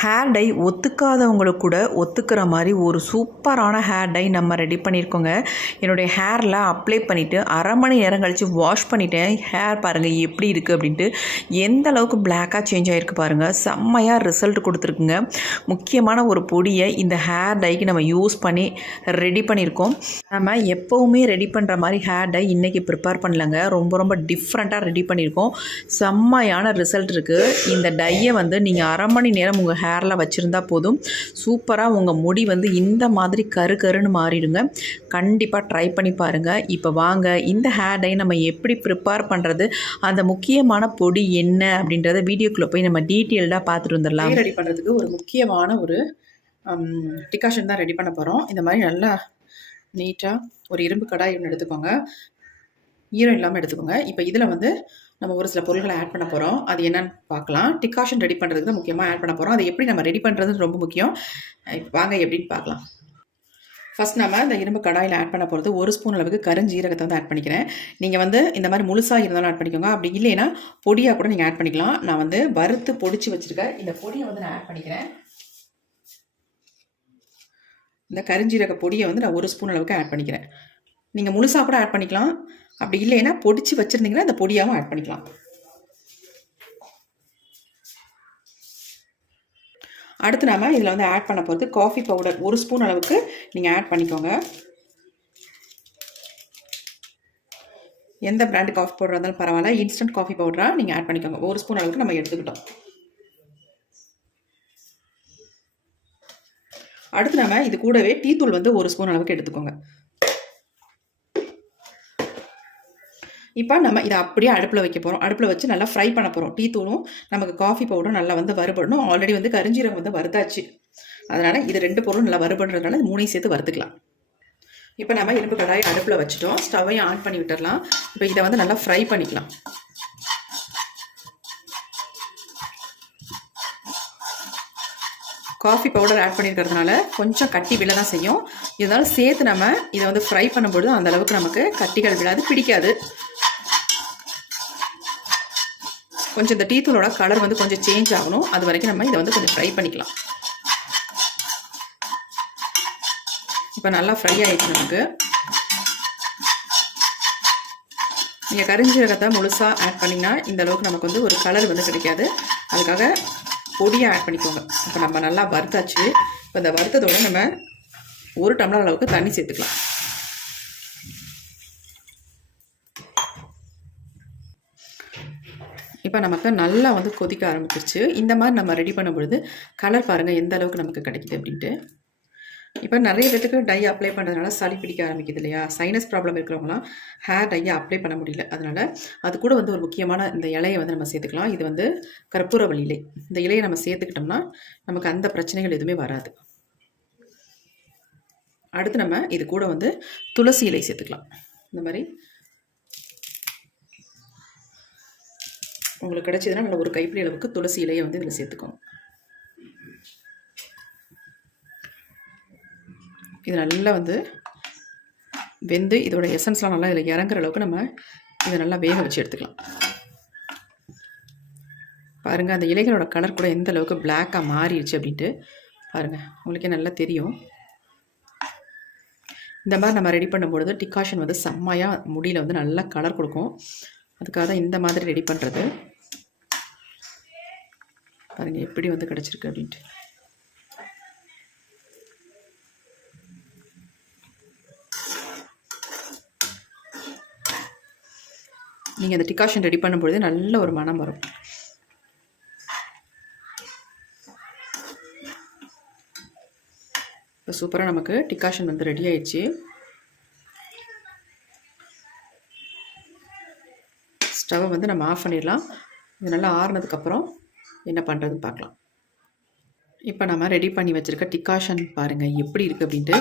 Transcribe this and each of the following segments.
Hair dye ஒத்துக்காதவங்களுக்கு கூட ஒத்துக்கிற மாதிரி ஒரு சூப்பரான ஹேர் டை நம்ம ரெடி பண்ணியிருக்கோங்க. என்னுடைய ஹேரில் அப்ளை பண்ணிவிட்டு அரை மணி நேரம் கழித்து வாஷ் பண்ணிவிட்டேன். ஹேர் பாருங்கள் எப்படி இருக்குது அப்படின்ட்டு, எந்த அளவுக்கு பிளாக்காக சேஞ்ச் ஆகிருக்கு பாருங்கள். செம்மையாக ரிசல்ட் கொடுத்துருக்குங்க. முக்கியமான ஒரு பொடியை இந்த ஹேர் டைக்கு நம்ம யூஸ் பண்ணி ரெடி பண்ணியிருக்கோம். நம்ம எப்போவுமே ரெடி பண்ணுற மாதிரி ஹேர் டை இன்றைக்கி ப்ரிப்பேர் பண்ணலங்க. ரொம்ப டிஃப்ரெண்ட்டாக ரெடி பண்ணியிருக்கோம். செம்மையான ரிசல்ட் இருக்குது. இந்த டையை நீங்கள் அரை மணி நேரம் உங்கள் ஹேரில் வச்சுருந்தா போதும், சூப்பராக உங்கள் முடி இந்த மாதிரி கருன்னு மாறிடுங்க. கண்டிப்பாக ட்ரை பண்ணி பாருங்கள். இப்போ வாங்க இந்த ஹேர் டை நம்ம எப்படி ப்ரிப்பேர் பண்ணுறது, அந்த முக்கியமான பொடி என்ன அப்படின்றத வீடியோக்குள்ளே போய் நம்ம டீட்டெயில்டாக பார்த்துட்டு வந்துடலாம். ரெடி பண்ணுறதுக்கு ஒரு முக்கியமான ஒரு டிகாஷன் தான் ரெடி பண்ண போகிறோம். இந்த மாதிரி நல்லா நீட்டாக ஒரு இரும்பு கடாய் ஒன்று எடுத்துக்கோங்க, ஈரம் இல்லாமல் எடுத்துக்கோங்க. இப்போ இதில் நம்ம ஒரு சில பொருட்களை ஆட் பண்ண போகிறோம். அது என்னன்னு பார்க்கலாம். டிகாஷன் ரெடி பண்ணுறதுக்கு தான் முக்கியமாக ஆட் பண்ண போகிறோம். அதை எப்படி நம்ம ரெடி பண்ணுறது ரொம்ப முக்கியம். இப்போ வாங்க எப்படின்னு பார்க்கலாம். ஃபஸ்ட் நம்ம இந்த இரும்பு கடாயில் ஆட் பண்ண போகிறது 1 ஸ்பூன் அளவுக்கு கருஞ்சீரகத்தை ஆட் பண்ணிக்கிறேன். நீங்கள் இந்த மாதிரி முழுசாக இருந்தாலும் ஆட் பண்ணிக்கோங்க. அப்படி இல்லைன்னா பொடியாக கூட நீங்கள் ஆட் பண்ணிக்கலாம். நான் வறுத்து பொடிச்சு வச்சுருக்கேன். இந்த பொடியை நான் ஆட் பண்ணிக்கிறேன். இந்த கருஞ்சீரக பொடியை நான் 1 ஸ்பூன் அளவுக்கு ஆட் பண்ணிக்கிறேன். நீங்கள் முழுசாக கூட ஆட் பண்ணிக்கலாம். அப்படி இல்லைன்னா பொடிச்சு வச்சுருந்தீங்கன்னா இந்த பொடியாகவும் ஆட் பண்ணிக்கலாம். அடுத்து நம்ம இதில் ஆட் பண்ண போகிறது காஃபி பவுடர் 1 ஸ்பூன் அளவுக்கு நீங்கள் ஆட் பண்ணிக்கோங்க. எந்த பிராண்டு காஃபி பவுடர் இருந்தாலும் பரவாயில்ல, இன்ஸ்டன்ட் காஃபி பவுடராக நீங்கள் ஆட் பண்ணிக்கோங்க. 1 ஸ்பூன் அளவுக்கு நம்ம எடுத்துக்கிட்டோம். அடுத்து நம்ம இது கூடவே டீ தூள் 1 ஸ்பூன் அளவுக்கு எடுத்துக்கோங்க. இப்போ நம்ம இதை அப்படியே அடுப்பில் வைக்க போகிறோம். அடுப்பில் வச்சு நல்லா ஃப்ரை பண்ண போகிறோம். டீ தூளும் நமக்கு காஃபி பவுடரும் நல்லா வறுபடணும். ஆல்ரெடி கருஞ்சீரகம் வறுத்தாச்சு. அதனால் இது 2 பொருளும் நல்லா வறுபடுறதுனால 3ஐயும் சேர்த்து வறுத்துக்கலாம். இப்போ நம்ம இரும்பு கடாயை அடுப்பில் வச்சுட்டோம். ஸ்டவ்வையும் ஆன் பண்ணி விட்டுடலாம். இப்போ இதை நல்லா ஃப்ரை பண்ணிக்கலாம். காஃபி பவுடர் ஆட் பண்ணியிருக்கிறதுனால கொஞ்சம் கட்டி விழ தான் செய்யும். இதனால் சேர்த்து நம்ம இதை ஃப்ரை பண்ணும்பொழுது அந்த அளவுக்கு நமக்கு கட்டிகள் விழாது, பிடிக்காது. கொஞ்சம் இந்த டீ தூளோட கலர் கொஞ்சம் சேஞ்ச் ஆகணும். அது வரைக்கும் நம்ம இதை கொஞ்சம் ஃப்ரை பண்ணிக்கலாம். இப்போ நல்லா ஃப்ரை ஆகிடுச்சு நமக்கு. நீங்கள் கருஞ்சீரகத்தை முழுசாக ஆட் பண்ணிங்கன்னா இந்த அளவுக்கு நமக்கு ஒரு கலர் கிடைக்காது. அதுக்காக பொடியாக ஆட் பண்ணிக்கோங்க. இப்போ நம்ம நல்லா வறுத்தாச்சு. இப்போ இந்த வறுத்ததோடு நம்ம 1 டம்ளர் அளவுக்கு தண்ணி சேர்த்துக்கலாம். இப்போ நமக்கு நல்லா கொதிக்க ஆரம்பிச்சிருச்சு. இந்த மாதிரி நம்ம ரெடி பண்ணும் பொழுது கலர் பாருங்கள் எந்த அளவுக்கு நமக்கு கிடைக்குது அப்படின்ட்டு. இப்போ நிறைய பேருக்கு டை அப்ளை பண்ணுறதுனால சளி பிடிக்க ஆரம்பிக்குது இல்லையா? சைனஸ் ப்ராப்ளம் இருக்கிறவங்களாம் ஹேர் டையை அப்ளை பண்ண முடியல. அதனால் அது கூட ஒரு முக்கியமான இந்த இலையை நம்ம சேர்த்துக்கலாம். இது கற்பூரவள்ளி இலை. இந்த இலையை நம்ம சேர்த்துக்கிட்டோம்னா நமக்கு அந்த பிரச்சனைகள் எதுவுமே வராது. அடுத்து நம்ம இது கூட துளசி இலை சேர்த்துக்கலாம். இந்த மாதிரி உங்களுக்கு கிடைச்சதுன்னா நல்ல ஒரு கைப்பிடி அளவுக்கு துளசி இலையை இதில் சேர்த்துக்கோங்க. இது நல்லா வெந்து இதோட எசன்ஸ்லாம் நல்லா இதில் இறங்குற அளவுக்கு நம்ம இதை நல்லா வேக வச்சு எடுத்துக்கலாம். பாருங்கள் அந்த இலைகளோட கலர் கூட எந்த அளவுக்கு பிளாக்காக மாறிடுச்சு அப்படின்ட்டு பாருங்கள், உங்களுக்கே நல்லா தெரியும். இந்த மாதிரி நம்ம ரெடி பண்ணும்பொழுது டிகாஷன் செம்மையாக முடியில் நல்லா கலர் கொடுக்கும். அதுக்காக தான் இந்த மாதிரி ரெடி பண்ணுறது. பாருங்கள் எப்படி கிடச்சிருக்கு அப்படின்ட்டு. நீங்கள் அந்த டிகாஷன் ரெடி பண்ணும்பொழுது நல்ல ஒரு மனம் வரும். இப்போ சூப்பராக நமக்கு டிகாஷன் ரெடி ஆயிடுச்சு. ஸ்டவ்வை நம்ம ஆஃப் பண்ணிடலாம். இது நல்லா ஆறுனதுக்கப்புறம் என்ன பண்ணுறதுன்னு பார்க்கலாம். இப்போ நம்ம ரெடி பண்ணி வச்சுருக்க டிகாஷன் பாருங்கள் எப்படி இருக்குது அப்படின்ட்டு.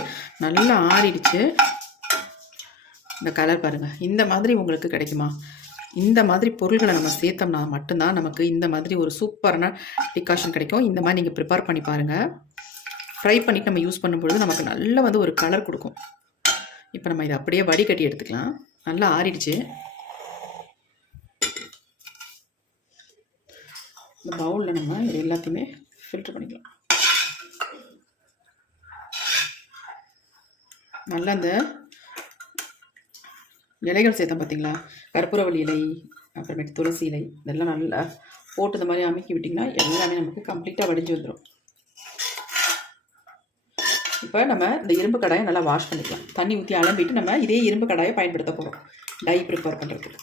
நல்லா ஆறிடுச்சு. இந்த கலர் பாருங்கள். இந்த மாதிரி உங்களுக்கு கிடைக்குமா? இந்த மாதிரி பொருள்களை நம்ம சேர்த்தோம்னா மட்டும்தான் நமக்கு இந்த மாதிரி ஒரு சூப்பரான டிகாஷன் கிடைக்கும். இந்த மாதிரி நீங்கள் ப்ரிப்பேர் பண்ணி பாருங்கள். ஃப்ரை பண்ணிவிட்டு நம்ம யூஸ் பண்ணும்பொழுது நமக்கு நல்ல ஒரு கலர் கொடுக்கும். இப்போ நம்ம இதை அப்படியே வடிகட்டி எடுத்துக்கலாம். நல்லா ஆறிடுச்சு. இந்த பவுலில் நம்ம இது எல்லாத்தையுமே ஃபில்டர் பண்ணிக்கலாம். நல்லா அந்த இலைகள் சேர்த்தோம் பார்த்தீங்களா, கற்பூரவள்ளி இலை, அப்புறமேட்டு துளசி இலை, இதெல்லாம் நல்லா போட்டு இந்த மாதிரி அமுக்கி விட்டிங்கன்னா எல்லாமே நமக்கு கம்ப்ளீட்டாக வடிஞ்சு வந்துடும். இப்போ நம்ம இந்த இரும்பு கடாயை நல்லா வாஷ் பண்ணிக்கலாம். தண்ணி ஊற்றி அலம்பிட்டு நம்ம இதே இரும்பு கடாயை பயன்படுத்த போகிறோம் டை ப்ரிப்பேர் பண்ணுறதுக்கு.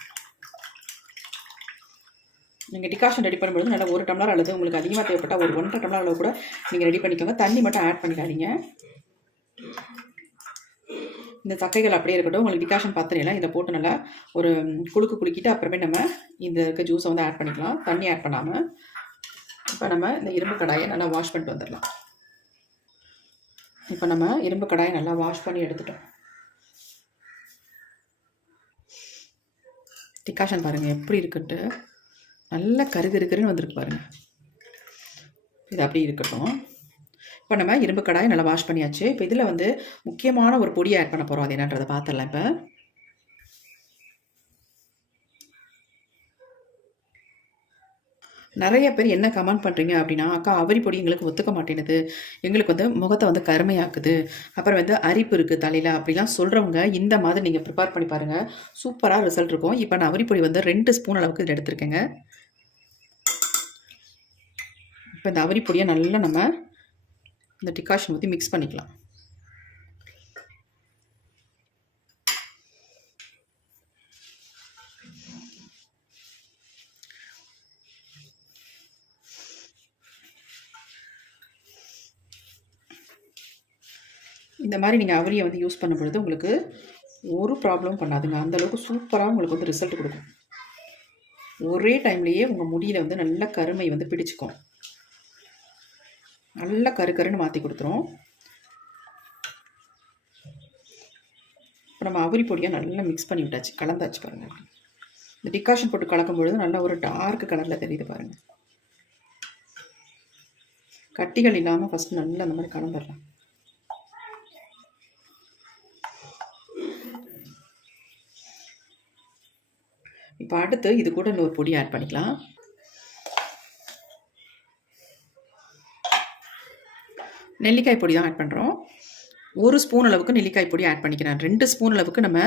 நீங்கள் டிகாஷன் ரெடி பண்ணும்போது நல்லா 1 டம்ளர் அல்லது உங்களுக்கு அதிகமாக தேவைப்பட்டால் ஒரு 1.5 டம்ளர் அளவு கூட நீங்கள் ரெடி பண்ணிக்கோங்க. தண்ணி மட்டும் ஆட் பண்ணிக்காதீங்க. இந்த சக்கைகள் அப்படியே இருக்கட்டும். உங்களுக்கு டிகாஷன் பாத்திரையெல்லாம் இதில் போட்டு நல்லா ஒரு குலுக்கிட்டு அப்புறமே நம்ம இந்த இருக்க ஜூஸை வந்து ஆட் பண்ணிக்கலாம், தண்ணி ஆட் பண்ணாமல். இப்போ நம்ம இந்த இரும்பு கடாயை நல்லா வாஷ் பண்ணிட்டு வந்துடலாம். இப்போ நம்ம இரும்பு கடாயை நல்லா வாஷ் பண்ணி எடுத்துட்டோம். டிகாஷன் பாருங்கள் எப்படி இருக்குன்ட்டு, நல்லா கருன்னு வந்திருக்கு பாருங்கள். இது அப்படியே இருக்கட்டும். இப்போ நம்ம இரும்பு கடாயை நல்லா வாஷ் பண்ணியாச்சு. இப்போ இதில் வந்து முக்கியமான ஒரு பொடியை ஆட் பண்ண போகிறோம். அது என்னன்றதை பார்த்துடலாம். இப்போ நிறைய பேர் என்ன கமெண்ட் பண்ணுறீங்க அப்படின்னா, அக்கா அவரி பொடி எங்களுக்கு ஒத்துக்க மாட்டேனுது, எங்களுக்கு வந்து முகத்தை வந்து கருமையாக்குது, அப்புறம் வந்து அரிப்பு இருக்குது தலையில் அப்படிலாம் சொல்கிறவங்க இந்த மாதிரி நீங்கள் ப்ரிப்பேர் பண்ணி பாருங்கள், சூப்பராக ரிசல்ட் இருக்கும். இப்போ நான் அவரி பொடி வந்து 2 ஸ்பூன் அளவுக்கு இதில் எடுத்துருக்கேங்க. இப்போ இந்த அவரி பொடியை நல்லா நம்ம இந்த டிகாஷன் ஊற்றி மிக்ஸ் பண்ணிக்கலாம். இந்த மாதிரி நீங்கள் அவரியை வந்து யூஸ் பண்ணும் பொழுது உங்களுக்கு ஒரு ப்ராப்ளம் பண்ணாதுங்க. அந்தளவுக்கு சூப்பராக உங்களுக்கு வந்து ரிசல்ட் கொடுக்கும். ஒரே டைம்லேயே உங்கள் முடியில் வந்து நல்ல கருமை வந்து பிடிச்சிக்கும், நல்லா கருன்னு மாற்றி கொடுத்துரும். இப்போ நம்ம அவரி பொடியை நல்லா மிக்ஸ் பண்ணி விட்டாச்சு, கலந்தாச்சு பாருங்கள். இந்த டிகாஷன் போட்டு கலக்கும் பொழுது நல்லா ஒரு டார்க் கலரில் தெரியுது பாருங்கள். கட்டிகள் இல்லாமல் ஃபஸ்ட்டு நல்லா அந்த மாதிரி கலந்துடலாம். இப்போ அடுத்து இது கூட இன்னொரு பொடி ஆட் பண்ணிக்கலாம். நெல்லிக்காய் பொடி தான் ஆட் பண்ணுறோம். 1 ஸ்பூன் அளவுக்கு நெல்லிக்காய் பொடி ஆட் பண்ணிக்கிறேன். 2 ஸ்பூன் அளவுக்கு நம்ம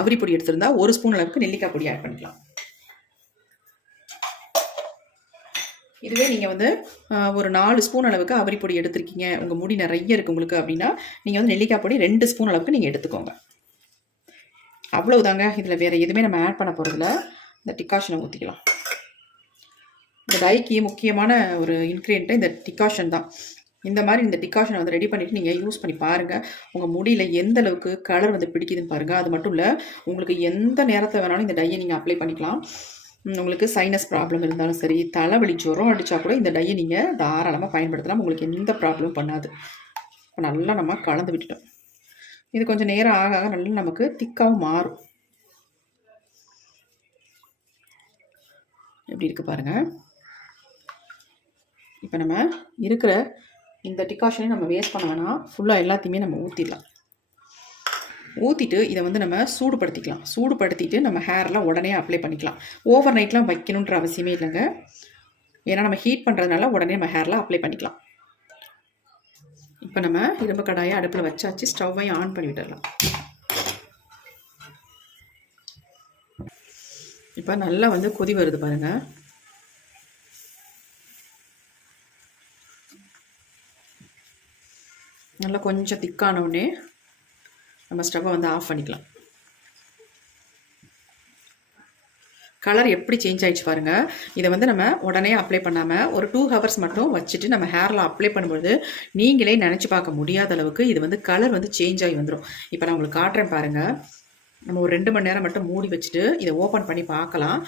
அவரி பொடி எடுத்திருந்தா 1 ஸ்பூன் அளவுக்கு நெல்லிக்காய் பொடி ஆட் பண்ணிக்கலாம். இதுவே நீங்கள் வந்து ஒரு 4 ஸ்பூன் அளவுக்கு அவரி பொடி எடுத்திருக்கீங்க, உங்கள் முடி நிறைய இருக்குது உங்களுக்கு அப்படின்னா, நீங்கள் வந்து நெல்லிக்காய் பொடி 2 ஸ்பூன் அளவுக்கு நீங்கள் எடுத்துக்கோங்க. அவ்வளவுதாங்க. இதில் வேறு எதுவுமே நம்ம ஆட் பண்ண போகிறதில்ல. இந்த டிகாஷனை ஊற்றிக்கலாம். இந்த டைக்கு முக்கியமான ஒரு இன்க்ரீடியண்ட்டு இந்த டிகாஷன் தான். இந்த மாதிரி இந்த டிகாஷனை வந்து ரெடி பண்ணிவிட்டு நீங்கள் யூஸ் பண்ணி பாருங்கள். உங்கள் முடியில் எந்த அளவுக்கு கலர் வந்து பிடிக்குதுன்னு பாருங்கள். அது மட்டும் இல்லை, உங்களுக்கு எந்த நேரத்தை வேணாலும் இந்த டையை நீங்கள் அப்ளை பண்ணிக்கலாம். உங்களுக்கு சைனஸ் ப்ராப்ளம் இருந்தாலும் சரி, தலைவலி ஜுரம் அடித்தா கூட இந்த டையை நீங்கள் தாராளமாக பயன்படுத்தலாம். உங்களுக்கு எந்த ப்ராப்ளமும் பண்ணாது. இப்போ நல்லா நம்ம கலந்து விட்டுட்டோம். இது கொஞ்சம் நேரம் ஆக ஆக நல்லா நமக்கு திக்காகவும் மாறும். எப்படி இருக்குது பாருங்கள். இப்போ நம்ம இருக்கிற இந்த டிகாஷனையும் நம்ம வேஸ்ட் பண்ண வேணாம், ஃபுல்லாக எல்லாத்தையுமே நம்ம ஊற்றிடலாம். ஊற்றிட்டு இதை வந்து நம்ம சூடுபடுத்திக்கலாம். சூடுபடுத்திட்டு நம்ம ஹேர்லாம் உடனே அப்ளை பண்ணிக்கலாம். ஓவர் நைட்லாம் வைக்கணுன்ற அவசியமே இல்லைங்க. ஏன்னா நம்ம ஹீட் பண்ணுறதுனால உடனே நம்ம ஹேர்லாம் அப்ளை பண்ணிக்கலாம். இப்போ நம்ம இரும்பு கடாயை அடுப்பில் வச்சாச்சு, ஸ்டவ்வையும் ஆன் பண்ணி விட்டுடலாம். இப்போ நல்லா வந்து கொதி வருது பாருங்கள். நல்லா கொஞ்சம் திக்கான உடனே நம்ம ஸ்டவ்வை வந்து ஆஃப் பண்ணிக்கலாம். கலர் எப்படி சேஞ்ச் ஆகிடுச்சு பாருங்கள். இதை வந்து நம்ம உடனே அப்ளை பண்ணாமல் ஒரு 2 ஹவர்ஸ் மட்டும் வச்சுட்டு நம்ம ஹேரில் அப்ளை பண்ணும்போது நீங்களே நினச்சி பார்க்க முடியாத அளவுக்கு இது வந்து கலர் வந்து சேஞ்ச் ஆகி வந்துடும். இப்போ நான் உங்களுக்கு காட்டுறேன் பாருங்கள். நம்ம ஒரு 2 மணி நேரம் மட்டும் மூடி வச்சுட்டு இதை ஓப்பன் பண்ணி பார்க்கலாம்.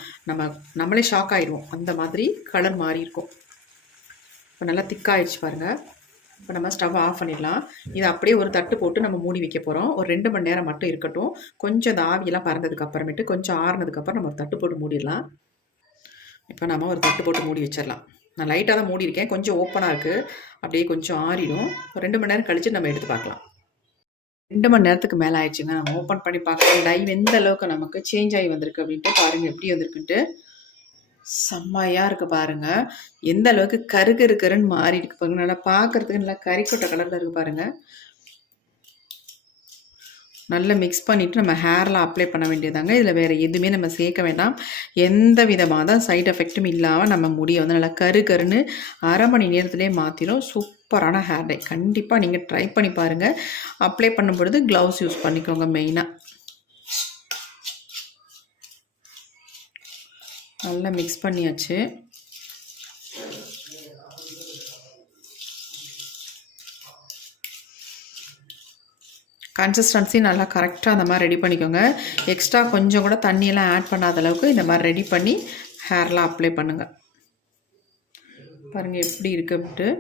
நம்மளே ஷாக் ஆகிடுவோம், அந்த மாதிரி கலர் மாறி இருக்கும். இப்போ நல்லா திக்காகிடுச்சு பாருங்கள். இப்போ நம்ம ஸ்டவ் ஆஃப் பண்ணிடலாம். இதை அப்படியே ஒரு தட்டு போட்டு நம்ம மூடி வைக்க போகிறோம். ஒரு 2 மணி நேரம் மட்டும் இருக்கட்டும். கொஞ்சம் இந்த ஆவியெல்லாம் பறந்ததுக்கு அப்புறமேட்டு கொஞ்சம் ஆறுனதுக்கப்புறம் நம்ம ஒரு தட்டு போட்டு மூடிடலாம். இப்போ நம்ம ஒரு தட்டு போட்டு மூடி வச்சிடலாம். நான் லைட்டாக தான் மூடி இருக்கேன், கொஞ்சம் ஓப்பனாக இருக்குது, அப்படியே கொஞ்சம் ஆறிடும். ஒரு 2 மணி நேரம் கழித்து நம்ம எடுத்து பார்க்கலாம். 2 மணி நேரத்துக்கு மேலே ஆயிடுச்சுங்க. நம்ம ஓப்பன் பண்ணி பார்க்கலாம். டை எந்த அளவுக்கு நமக்கு சேஞ்ச் ஆகி வந்திருக்கு அப்படின்ட்டு பாருங்கள் எப்படி வந்திருக்குன்ட்டு. செம்மையாக இருக்குது பாருங்கள். எந்த அளவுக்கு கருன்னு மாறி இருக்கு பாருங்க. நல்லா பார்க்குறதுக்கு நல்லா கறிக்கொட்டை கலரில் இருக்குது பாருங்கள். நல்லா மிக்ஸ் பண்ணிவிட்டு நம்ம ஹேரில் அப்ளை பண்ண வேண்டியதாங்க. இதில் வேறு எதுவுமே நம்ம சேர்க்க வேண்டாம். எந்த விதமாக தான் சைட் எஃபெக்ட்டும் இல்லாமல் நம்ம முடியை வந்து நல்லா கருன்னு அரை மணி நேரத்துலேயே மாற்றிடும். சூப்பரான ஹேர் டை. கண்டிப்பாக நீங்கள் ட்ரை பண்ணி பாருங்கள். அப்ளை பண்ணும் பொழுது க்ளவுஸ் யூஸ் பண்ணிக்கோங்க மெயினாக. நல்லா மிக்ஸ் பண்ணியாச்சு. கன்சிஸ்டன்சி நல்லா கரெக்டாக அந்த மாதிரி ரெடி பண்ணிக்கோங்க. எக்ஸ்ட்ரா கொஞ்சம் கூட தண்ணியெல்லாம் ஆட் பண்ணாத அளவுக்கு இந்த மாதிரி ரெடி பண்ணி ஹேர்லாம் அப்ளை பண்ணுங்கள். பாருங்கள் எப்படி இருக்கு அப்படின்ட்டு.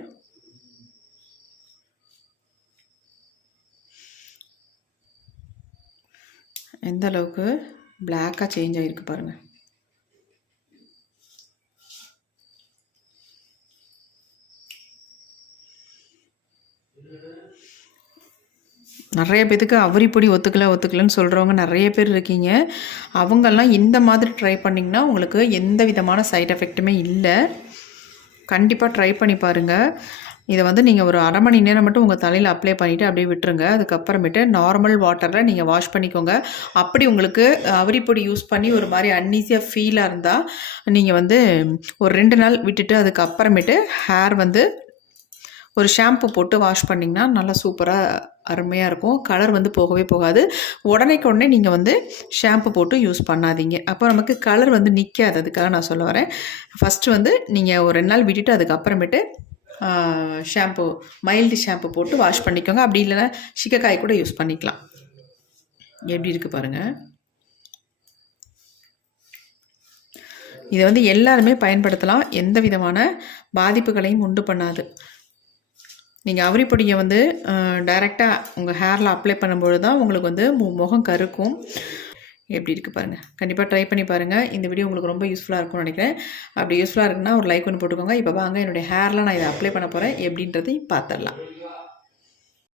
எந்த அளவுக்கு பிளாக்காக சேஞ்ச் ஆகிருக்கு பாருங்கள். நிறைய பேத்துக்கு அவரிப்பொடி ஒத்துக்கலன்னு சொல்கிறவங்க நிறைய பேர் இருக்கீங்க. அவங்கெல்லாம் இந்த மாதிரி ட்ரை பண்ணிங்கன்னா உங்களுக்கு எந்த விதமான சைட் எஃபெக்ட்டுமே இல்லை. கண்டிப்பாக ட்ரை பண்ணி பாருங்கள். இதை வந்து நீங்கள் ஒரு அரை மணி நேரம் மட்டும் உங்கள் தலையில் அப்ளை பண்ணிவிட்டு அப்படியே விட்டுருங்க. அதுக்கப்புறமேட்டு நார்மல் வாட்டரில் நீங்கள் வாஷ் பண்ணிக்கோங்க. அப்படி உங்களுக்கு அவரிப்பொடி யூஸ் பண்ணி ஒரு மாதிரி அன்ஈஸியாக ஃபீலாக இருந்தால் நீங்கள் வந்து ஒரு 2 நாள் விட்டுட்டு அதுக்கப்புறமேட்டு ஹேர் வந்து ஒரு ஷாம்பு போட்டு வாஷ் பண்ணிங்கன்னா நல்லா சூப்பராக அருமையாக இருக்கும். கலர் வந்து போகவே போகாது. உடனே நீங்கள் வந்து ஷாம்பு போட்டு யூஸ் பண்ணாதீங்க. அப்போ நமக்கு கலர் வந்து நிற்காது. அதுக்காக நான் சொல்ல வரேன். ஃபஸ்ட்டு வந்து நீங்கள் ஒரு 2 நாள் விட்டுட்டு அதுக்கப்புறமேட்டு ஷாம்பு மைல்டு ஷாம்பு போட்டு வாஷ் பண்ணிக்கோங்க. அப்படி இல்லைன்னா சிக்கக்காய் கூட யூஸ் பண்ணிக்கலாம். எப்படி இருக்குது பாருங்கள். இதை வந்து எல்லாருமே பயன்படுத்தலாம். எந்த விதமான பாதிப்புகளையும் உண்டு பண்ணாது. நீங்கள் அவரிப்பொடியை வந்து டைரெக்டாக உங்கள் ஹேரில் அப்ளை பண்ணும்பொழுது தான் உங்களுக்கு வந்து முகம் கருக்கும். எப்படி இருக்குது பாருங்கள். கண்டிப்பாக ட்ரை பண்ணி பாருங்கள். இந்த வீடியோ உங்களுக்கு ரொம்ப யூஸ்ஃபுல்லாக இருக்கும்னு நினைக்கிறேன். அப்படி யூஸ்ஃபுல்லாக இருக்குன்னா ஒரு லைக் ஒன்று போட்டுக்கோங்க. இப்போ வாங்க என்னுடைய ஹேரில் நான் இதை அப்ளை பண்ண போகிறேன் எப்படின்றதை பார்த்துடலாம்.